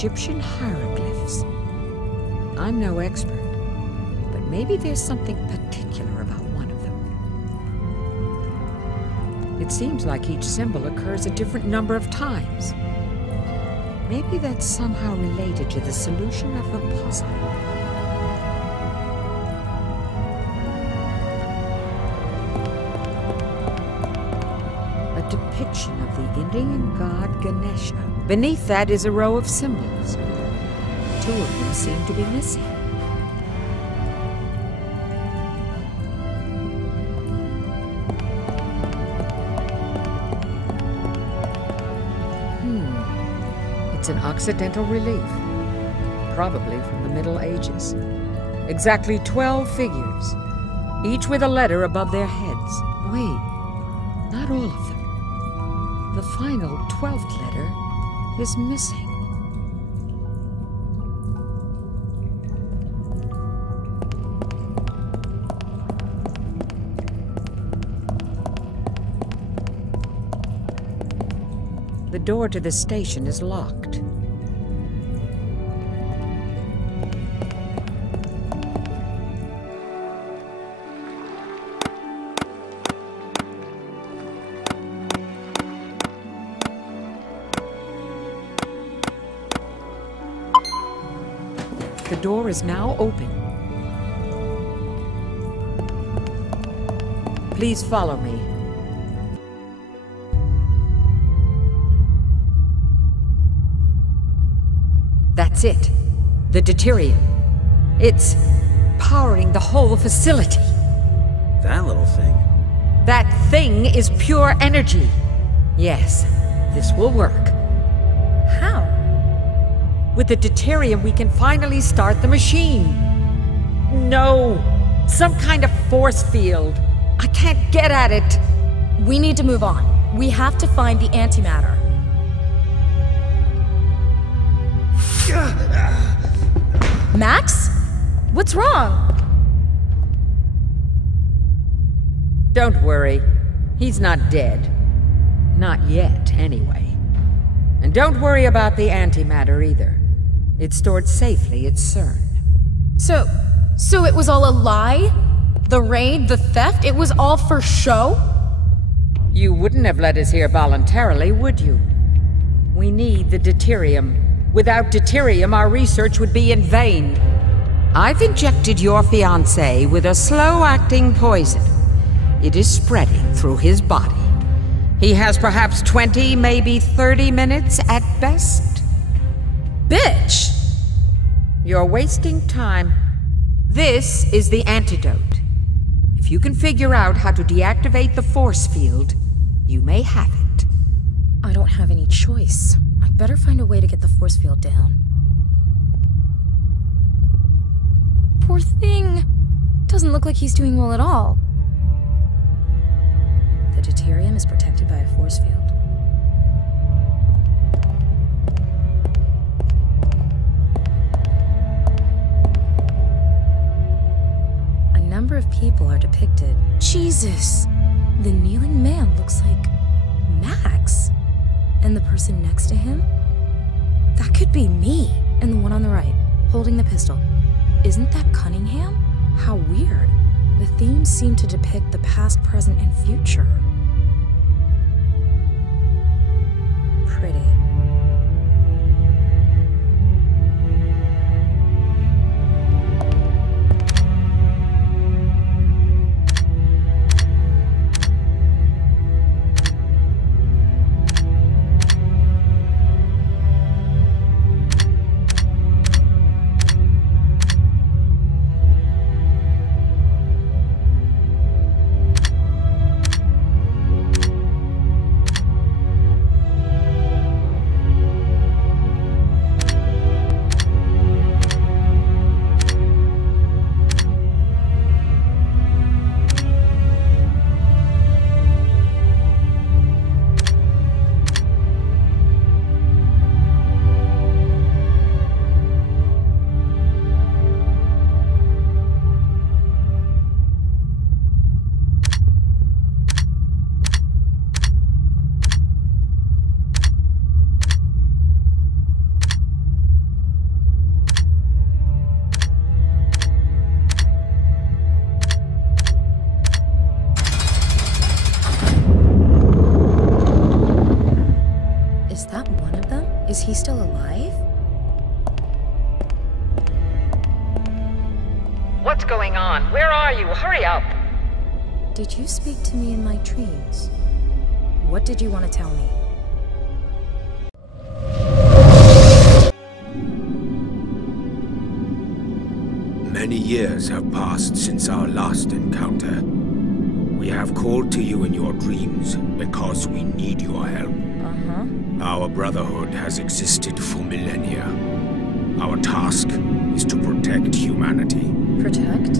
Egyptian hieroglyphs. I'm no expert, but maybe there's something particular about one of them. It seems like each symbol occurs a different number of times. Maybe that's somehow related to the solution of the puzzle. A depiction of the Indian god Ganesha. Beneath that is a row of symbols. Two of them seem to be missing. It's an Occidental relief, probably from the Middle Ages. Exactly 12 figures, each with a letter above their heads. Wait, not all of them. The final 12th letter is missing. The door to the station is locked. The door is now open. Please follow me. That's it. The deuterium. It's powering the whole facility. That little thing? That thing is pure energy. Yes, this will work. How? With the deuterium, we can finally start the machine. No! Some kind of force field. I can't get at it. We need to move on. We have to find the antimatter. Max? What's wrong? Don't worry. He's not dead. Not yet, anyway. And don't worry about the antimatter either. It's stored safely at CERN. So it was all a lie? The raid, the theft, it was all for show? You wouldn't have let us here voluntarily, would you? We need the deuterium. Without deuterium, our research would be in vain. I've injected your fiancé with a slow-acting poison. It is spreading through his body. He has perhaps 20, maybe 30 minutes at best. Bitch! You're wasting time. This is the antidote. If you can figure out how to deactivate the force field, you may have it. I don't have any choice. I'd better find a way to get the force field down. Poor thing. Doesn't look like he's doing well at all. The deuterium is protected by a force field. A number of people are depicted. Jesus! The kneeling man looks like Max. And the person next to him? That could be me. And the one on the right, holding the pistol. Isn't that Cunningham? How weird. The themes seem to depict the past, present, and future. Pretty. Is that one of them? Is he still alive? What's going on? Where are you? Hurry up! Did you speak to me in my dreams? What did you want to tell me? Many years have passed since our last encounter. We have called to you in your dreams because we need your help. Our brotherhood has existed for millennia. Our task is to protect humanity. Protect?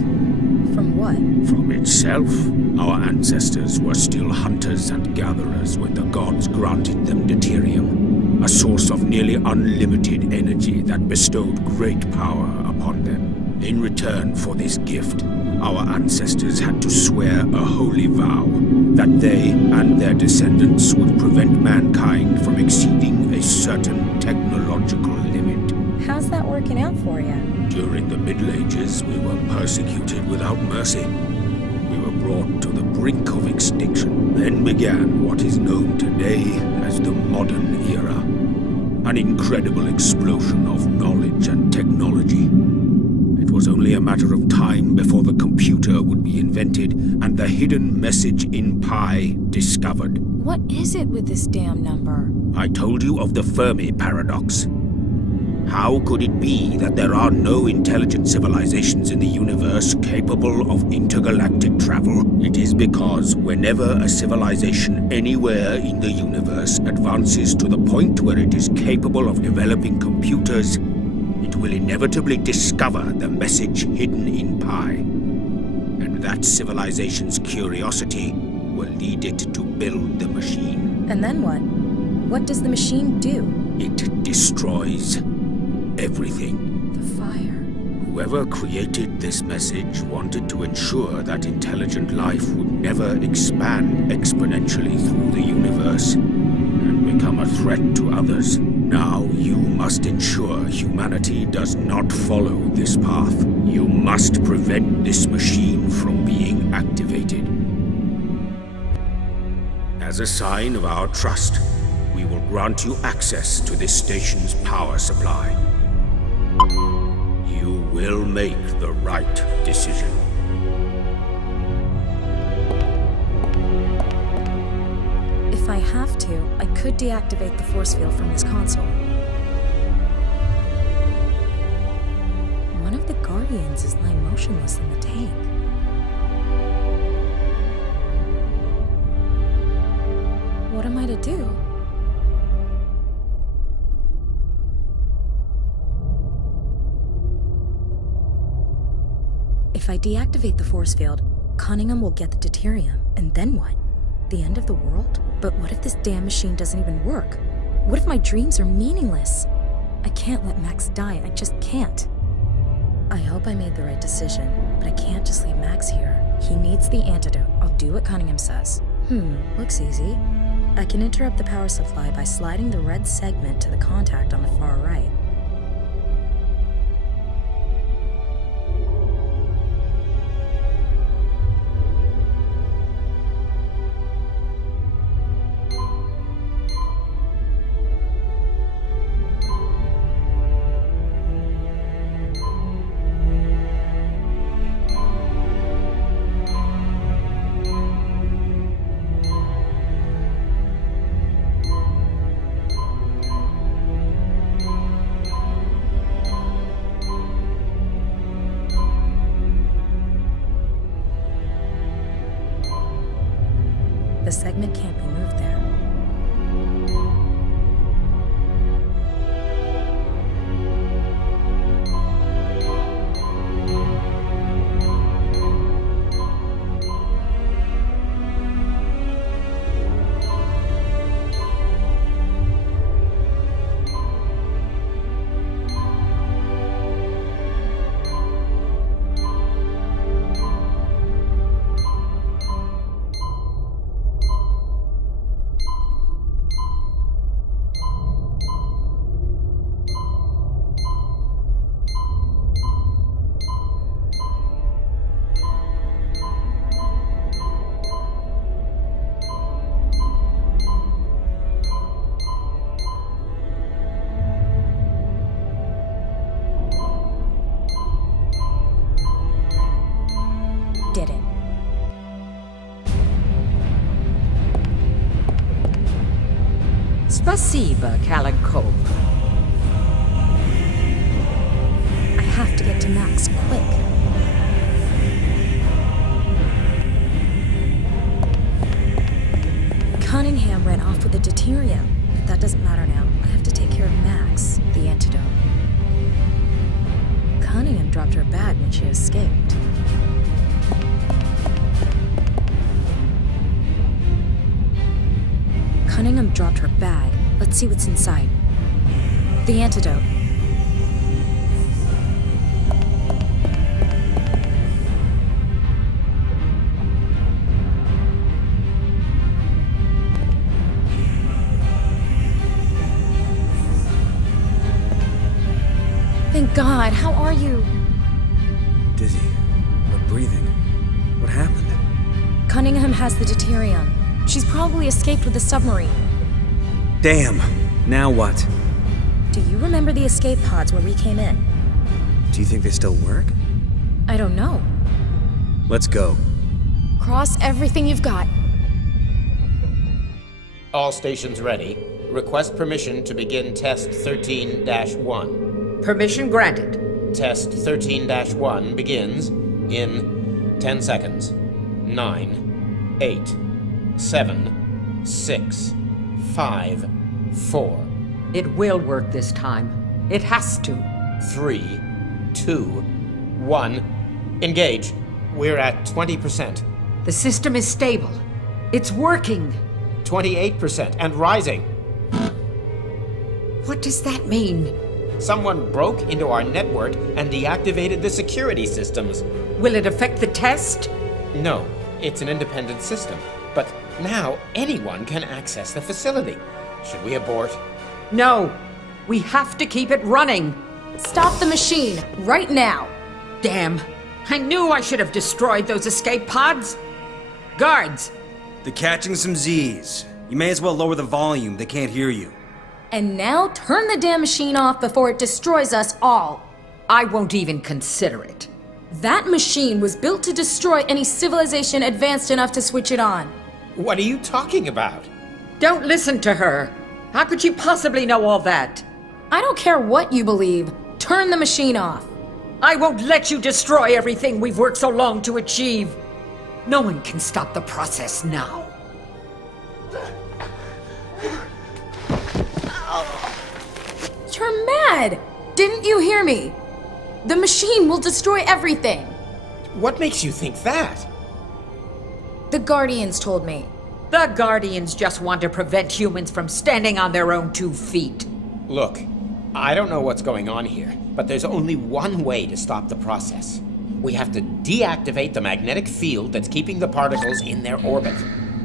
From what? From itself. Our ancestors were still hunters and gatherers when the gods granted them deuterium, a source of nearly unlimited energy that bestowed great power upon them. In return for this gift, our ancestors had to swear a holy vow that they and their descendants would prevent mankind from exceeding a certain technological limit. How's that working out for you? During the Middle Ages, we were persecuted without mercy. We were brought to the brink of extinction. Then began what is known today as the modern era. An incredible explosion of knowledge and technology. It was only a matter of time before the computer would be invented and the hidden message in pi discovered. What is it with this damn number? I told you of the Fermi paradox. How could it be that there are no intelligent civilizations in the universe capable of intergalactic travel? It is because whenever a civilization anywhere in the universe advances to the point where it is capable of developing computers, it will inevitably discover the message hidden in pi. And that civilization's curiosity will lead it to build the machine. And then what? What does the machine do? It destroys everything. The fire. Whoever created this message wanted to ensure that intelligent life would never expand exponentially through the universe and become a threat to others. Now you must ensure humanity does not follow this path. You must prevent this machine from being activated. As a sign of our trust, we will grant you access to this station's power supply. You will make the right decision. If I have to, I could deactivate the force field from this console. One of the Guardians is lying motionless in the tank. What am I to do? If I deactivate the force field, Cunningham will get the deuterium, and then what? The end of the world? But what if this damn machine doesn't even work? What if my dreams are meaningless? I can't let Max die, I just can't. I hope I made the right decision, but I can't just leave Max here. He needs the antidote. I'll do what Cunningham says. Looks easy. I can interrupt the power supply by sliding the red segment to the contact on the far right. Spasiba, Kalanko. I have to get to Max quick. Cunningham ran off with the deuterium, but that doesn't matter now. I have to take care of Max, the antidote. Cunningham dropped her bag when she escaped. Cunningham dropped her bag. Let's see what's inside. The antidote. Thank God. How are you? Dizzy, but breathing. What happened? Cunningham has the deuterium. She's probably escaped with the submarine. Damn! Now what? Do you remember the escape pods where we came in? Do you think they still work? I don't know. Let's go. Cross everything you've got. All stations ready. Request permission to begin Test 13-1. Permission granted. Test 13-1 begins in 10 seconds. 9, 8, 7, 6, 5, 4. It will work this time. It has to. 3, 2, 1. Engage. We're at 20%. The system is stable. It's working. 28% and rising. What does that mean? Someone broke into our network and deactivated the security systems. Will it affect the test? No, it's an independent system. But now anyone can access the facility. Should we abort? No. We have to keep it running. Stop the machine, right now. Damn. I knew I should have destroyed those escape pods. Guards. They're catching some Z's. You may as well lower the volume. They can't hear you. And now turn the damn machine off before it destroys us all. I won't even consider it. That machine was built to destroy any civilization advanced enough to switch it on. What are you talking about? Don't listen to her. How could she possibly know all that? I don't care what you believe. Turn the machine off. I won't let you destroy everything we've worked so long to achieve. No one can stop the process now. You're mad! Didn't you hear me? The machine will destroy everything. What makes you think that? The Guardians told me. The Guardians just want to prevent humans from standing on their own 2 feet. Look, I don't know what's going on here, but there's only one way to stop the process. We have to deactivate the magnetic field that's keeping the particles in their orbit.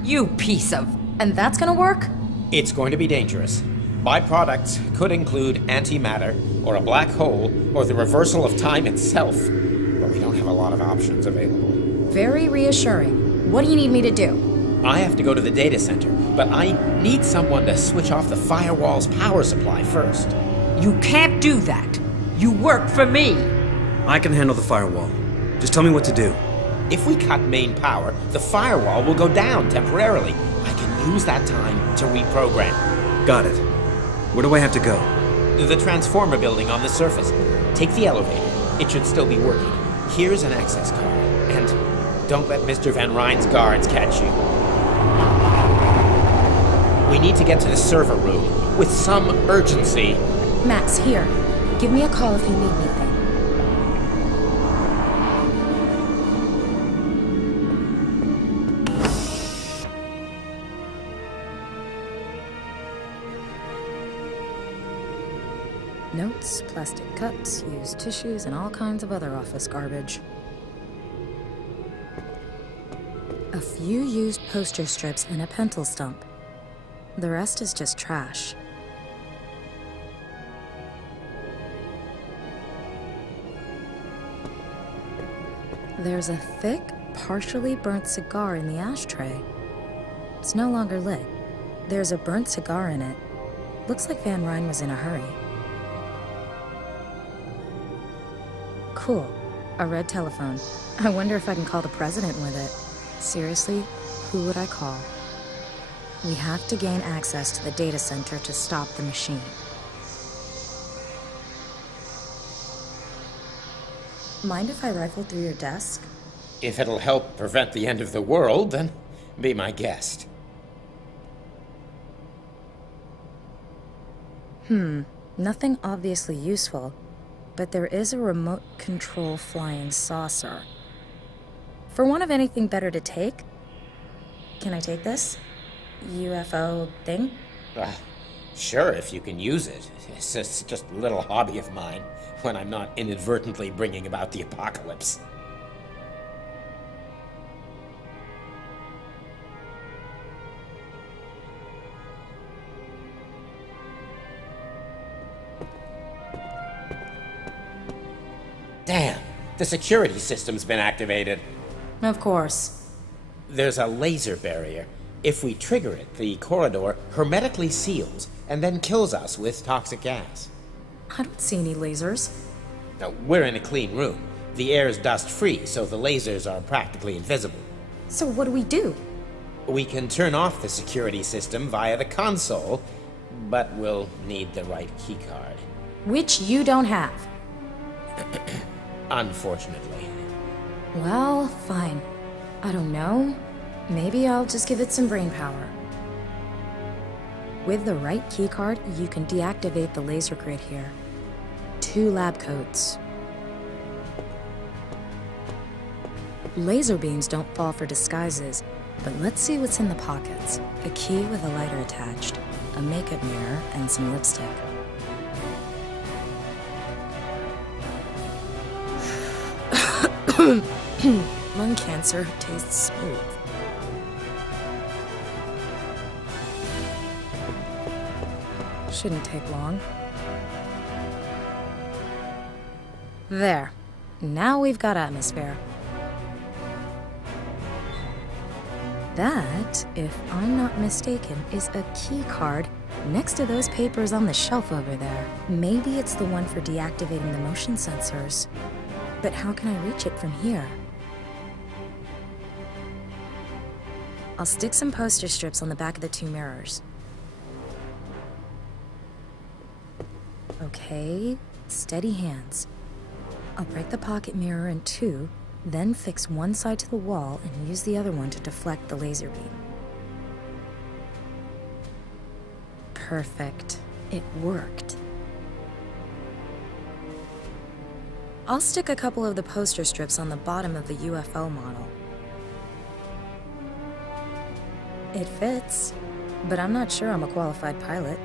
You piece of... And that's gonna work? It's going to be dangerous. Byproducts could include antimatter, or a black hole, or the reversal of time itself. But we don't have a lot of options available. Very reassuring. What do you need me to do? I have to go to the data center, but I need someone to switch off the firewall's power supply first. You can't do that. You work for me. I can handle the firewall. Just tell me what to do. If we cut main power, the firewall will go down temporarily. I can use that time to reprogram. Got it. Where do I have to go? The transformer building on the surface. Take the elevator. It should still be working. Here's an access card. And don't let Mr. Van Ryn's guards catch you. We need to get to the server room with some urgency. Max, here. Give me a call if you need anything. Notes, plastic cups, used tissues, and all kinds of other office garbage. A few used poster strips and a pencil stump. The rest is just trash. There's a thick, partially burnt cigar in the ashtray. It's no longer lit. There's a burnt cigar in it. Looks like Van Ryn was in a hurry. Cool. A red telephone. I wonder if I can call the president with it. Seriously, who would I call? We have to gain access to the data center to stop the machine. Mind if I rifle through your desk? If it'll help prevent the end of the world, then be my guest. Nothing obviously useful, but there is a remote control flying saucer. For want of anything better to take, can I take this UFO thing? Sure, if you can use it. It's just a little hobby of mine when I'm not inadvertently bringing about the apocalypse. Damn, the security system's been activated. Of course. There's a laser barrier. If we trigger it, the corridor hermetically seals and then kills us with toxic gas. I don't see any lasers. Now, we're in a clean room. The air's dust-free, so the lasers are practically invisible. So what do we do? We can turn off the security system via the console, but we'll need the right keycard. Which you don't have. Unfortunately. Well, fine. I don't know. Maybe I'll just give it some brain power. With the right keycard, you can deactivate the laser grid here. 2 lab codes. Laser beams don't fall for disguises, but let's see what's in the pockets. A key with a lighter attached, a makeup mirror, and some lipstick. Lung cancer tastes smooth. Shouldn't take long. There. Now we've got atmosphere. That, if I'm not mistaken, is a key card next to those papers on the shelf over there. Maybe it's the one for deactivating the motion sensors. But how can I reach it from here? I'll stick some poster strips on the back of the 2 mirrors. Okay, steady hands. I'll break the pocket mirror in 2, then fix one side to the wall and use the other one to deflect the laser beam. Perfect. It worked. I'll stick a couple of the poster strips on the bottom of the UFO model. It fits, but I'm not sure I'm a qualified pilot.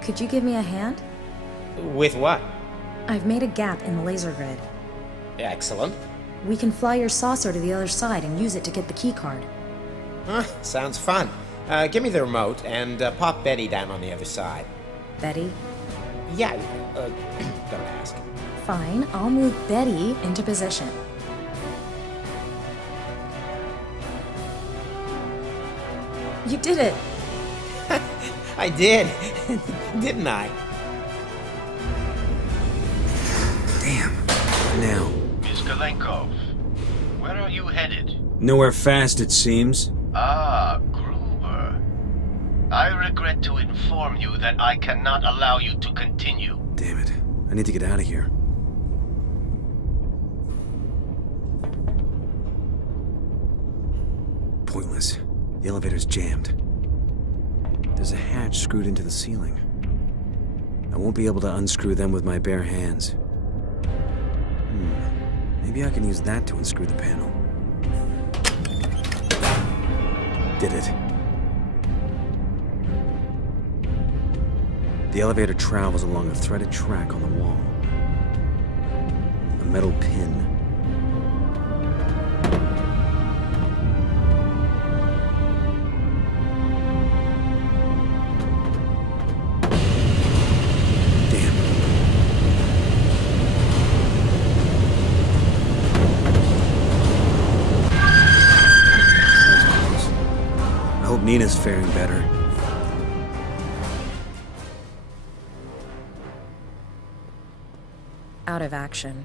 Could you give me a hand? With what? I've made a gap in the laser grid. Excellent. We can fly your saucer to the other side and use it to get the keycard. Sounds fun. Give me the remote and pop Betty down on the other side. Betty? Yeah, don't ask. Fine, I'll move Betty into position. You did it! I did, didn't I? Damn. Now. Miss Galenkov, where are you headed? Nowhere fast, it seems. Ah, Gruber. I regret to inform you that I cannot allow you to continue. Damn it. I need to get out of here. Pointless. The elevator's jammed. There's a hatch screwed into the ceiling. I won't be able to unscrew them with my bare hands. Maybe I can use that to unscrew the panel. Did it. The elevator travels along a threaded track on the wall. A metal pin. Nina's faring better. Out of action.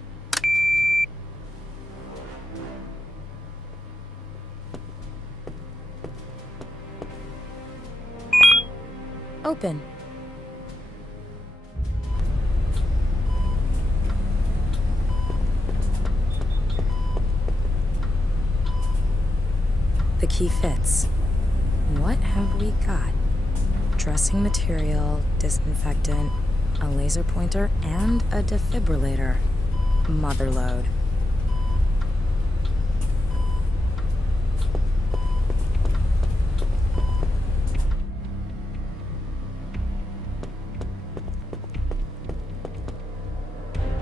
Open. The key fits. What have we got? Dressing material, disinfectant, a laser pointer, and a defibrillator. Motherload.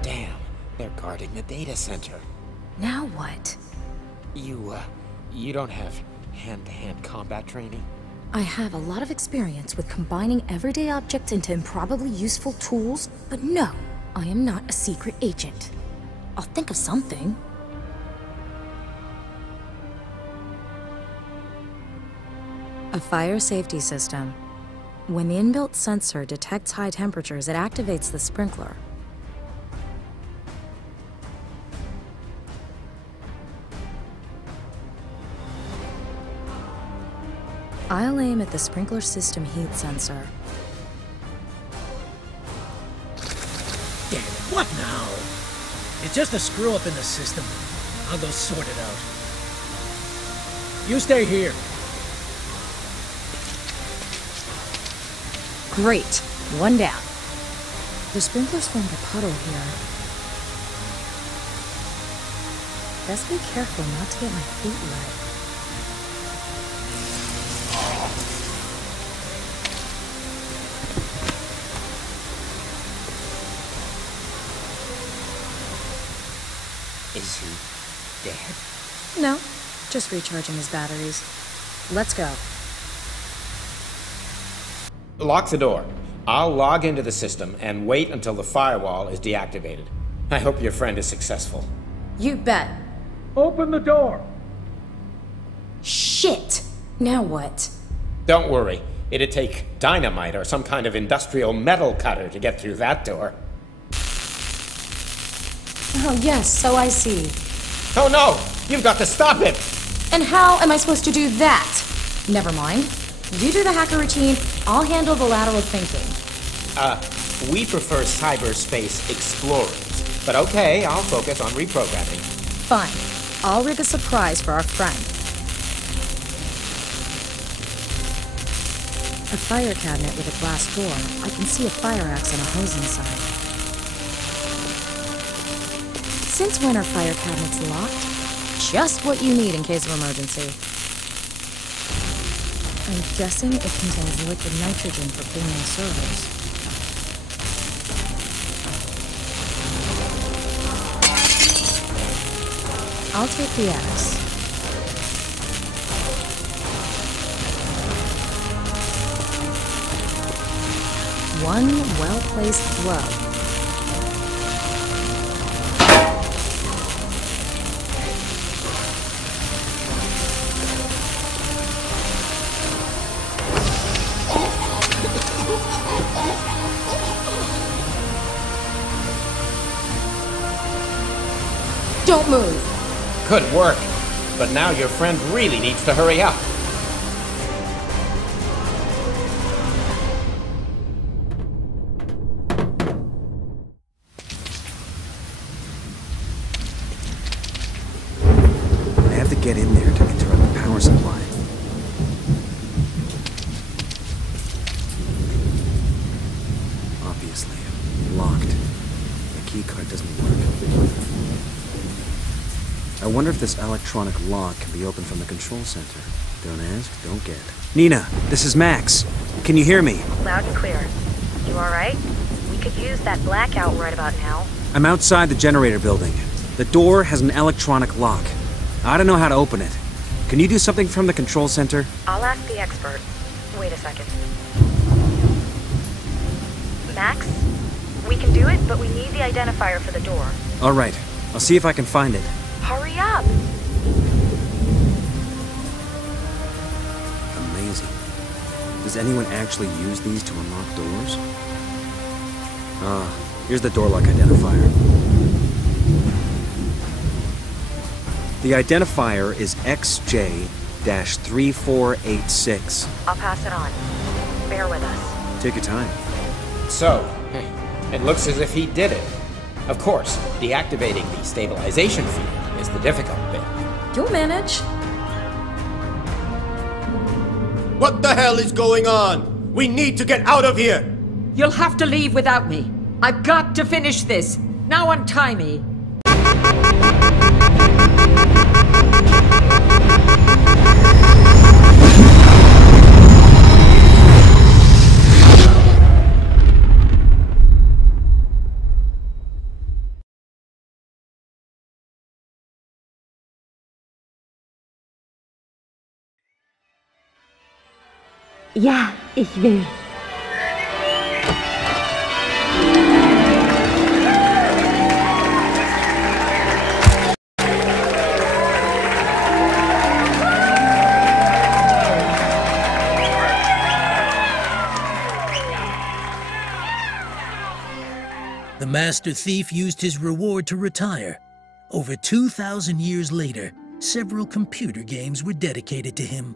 Damn, they're guarding the data center. Now what? You don't have hand-to-hand combat training? I have a lot of experience with combining everyday objects into improbably useful tools, but no, I am not a secret agent. I'll think of something. A fire safety system. When the inbuilt sensor detects high temperatures, it activates the sprinkler. I'll aim at the sprinkler system heat sensor. Damn it, what now? It's just a screw up in the system. I'll go sort it out. You stay here. Great. One down. The sprinkler's formed a puddle here. Best be careful not to get my feet wet. Is he dead? No, just recharging his batteries. Let's go. Lock the door. I'll log into the system and wait until the firewall is deactivated. I hope your friend is successful. You bet. Open the door. Shit! Now what? Don't worry. It'd take dynamite or some kind of industrial metal cutter to get through that door. Oh yes, so I see. Oh no! You've got to stop him! And how am I supposed to do that? Never mind. You do the hacker routine, I'll handle the lateral thinking. We prefer cyberspace explorers. But okay, I'll focus on reprogramming. Fine. I'll rig a surprise for our friend. A fire cabinet with a glass door. I can see a fire axe and a hose inside. Since when are fire cabinets locked? Just what you need in case of emergency. I'm guessing it contains liquid nitrogen for cleaning servers. I'll take the axe. One well-placed blow. Don't move! Good work. But now your friend really needs to hurry up. I have to get in there to interrupt the power supply. Obviously, locked. The keycard doesn't work. I wonder if this electronic lock can be opened from the control center. Don't ask, don't get. Nina, this is Max. Can you hear me? Loud and clear. You alright? We could use that blackout right about now. I'm outside the generator building. The door has an electronic lock. I don't know how to open it. Can you do something from the control center? I'll ask the expert. Wait a second. Max? We can do it, but we need the identifier for the door. All right. I'll see if I can find it. Hurry up! Amazing. Does anyone actually use these to unlock doors? Ah, here's the door lock identifier. The identifier is XJ-3486. I'll pass it on. Bear with us. Take your time. So, it looks as if he did it. Of course, deactivating the stabilization field is the difficult bit. You'll manage. What the hell is going on? We need to get out of here! You'll have to leave without me. I've got to finish this. Now untie me. Ja, ich will. The master thief used his reward to retire. Over 2,000 years later, several computer games were dedicated to him.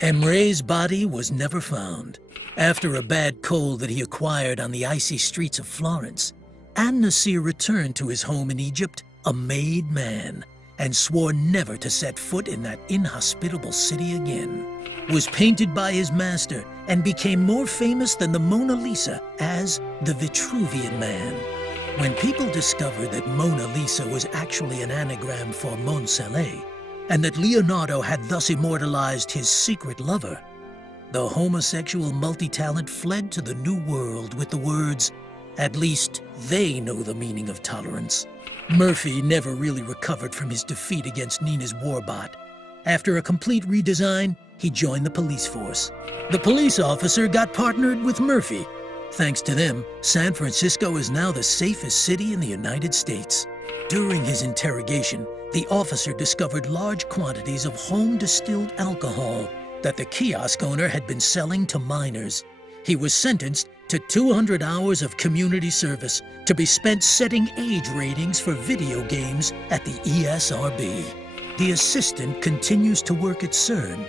Emre's body was never found. After a bad cold that he acquired on the icy streets of Florence, An-Nasir returned to his home in Egypt a made man and swore never to set foot in that inhospitable city again. Was painted by his master and became more famous than the Mona Lisa as the Vitruvian Man. When people discovered that Mona Lisa was actually an anagram for Mon Soleil, and that Leonardo had thus immortalized his secret lover, the homosexual multi-talent fled to the New World with the words, "At least they know the meaning of tolerance." Murphy never really recovered from his defeat against Nina's warbot. After a complete redesign, he joined the police force. The police officer got partnered with Murphy. Thanks to them, San Francisco is now the safest city in the United States. During his interrogation, the officer discovered large quantities of home-distilled alcohol that the kiosk owner had been selling to minors. He was sentenced to 200 hours of community service to be spent setting age ratings for video games at the ESRB. The assistant continues to work at CERN,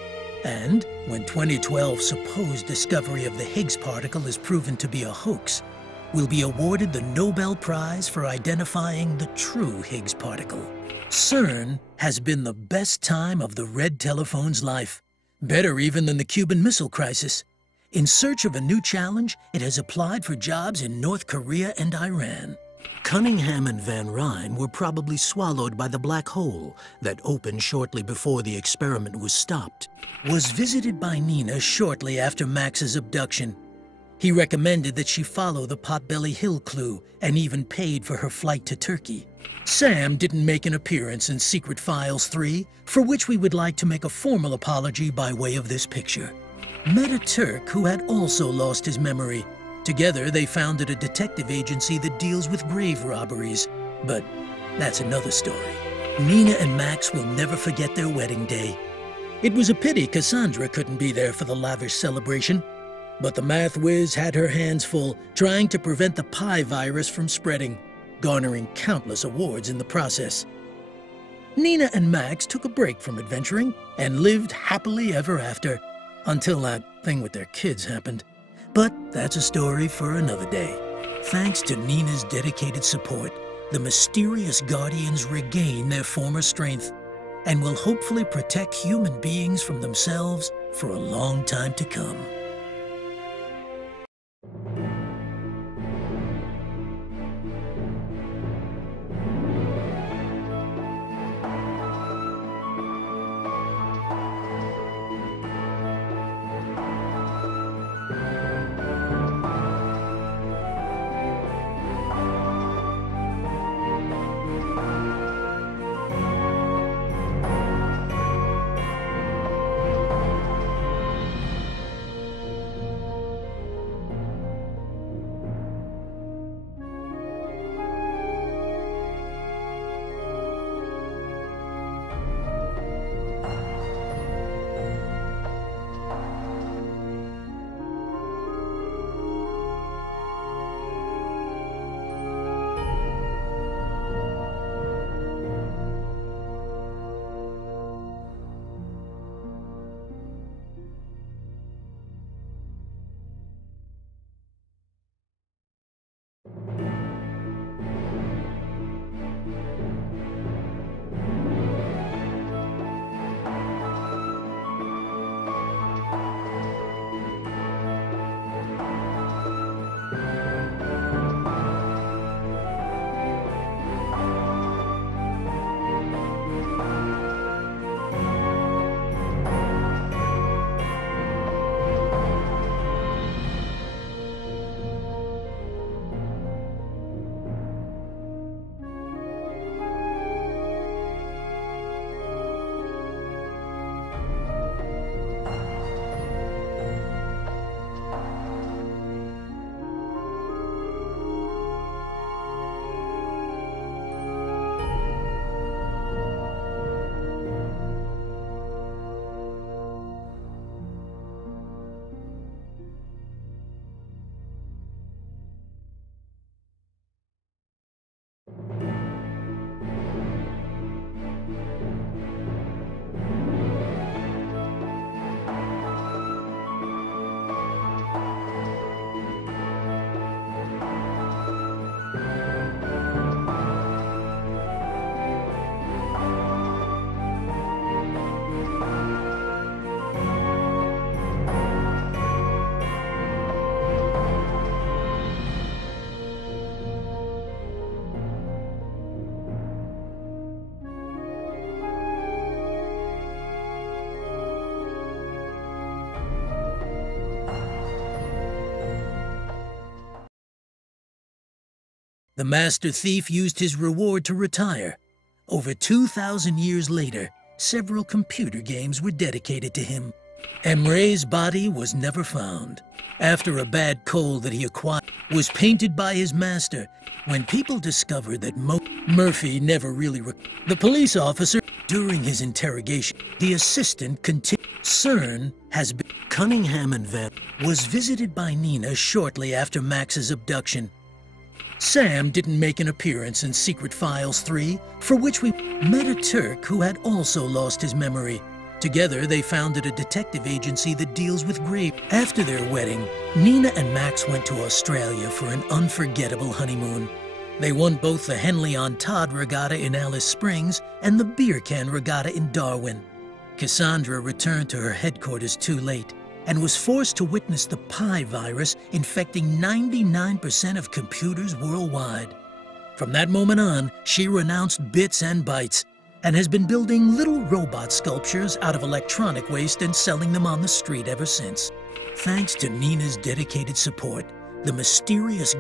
and when 2012's supposed discovery of the Higgs particle is proven to be a hoax, will be awarded the Nobel Prize for identifying the true Higgs particle. CERN has been the best time of the red telephone's life, better even than the Cuban Missile Crisis. In search of a new challenge, it has applied for jobs in North Korea and Iran. Cunningham and Van Ryn were probably swallowed by the black hole that opened shortly before the experiment was stopped. Was visited by Nina shortly after Max's abduction. He recommended that she follow the Potbelly Hill clue and even paid for her flight to Turkey. Sam didn't make an appearance in Secret Files 3, for which we would like to make a formal apology by way of this picture. Met a Turk who had also lost his memory. Together, they founded a detective agency that deals with grave robberies, but that's another story. Nina and Max will never forget their wedding day. It was a pity Cassandra couldn't be there for the lavish celebration, but the math whiz had her hands full trying to prevent the pi virus from spreading, garnering countless awards in the process. Nina and Max took a break from adventuring and lived happily ever after, until that thing with their kids happened. But that's a story for another day. Thanks to Nina's dedicated support, the mysterious Guardians regain their former strength and will hopefully protect human beings from themselves for a long time to come. The master thief used his reward to retire. Over 2,000 years later, several computer games were dedicated to him. Emre's body was never found. After a bad cold that he acquired was painted by his master, when people discovered that Murphy never really the police officer, during his interrogation, the assistant continued. CERN has been. Cunningham and Van was visited by Nina shortly after Max's abduction. Sam didn't make an appearance in Secret Files 3, for which we met a Turk who had also lost his memory. Together, they founded a detective agency that deals with grave. After their wedding, Nina and Max went to Australia for an unforgettable honeymoon. They won both the Henley-on-Todd Regatta in Alice Springs and the Beer Can Regatta in Darwin. Cassandra returned to her headquarters too late and was forced to witness the Pi virus infecting 99% of computers worldwide. From that moment on, she renounced bits and bytes and has been building little robot sculptures out of electronic waste and selling them on the street ever since. Thanks to Nina's dedicated support, the mysterious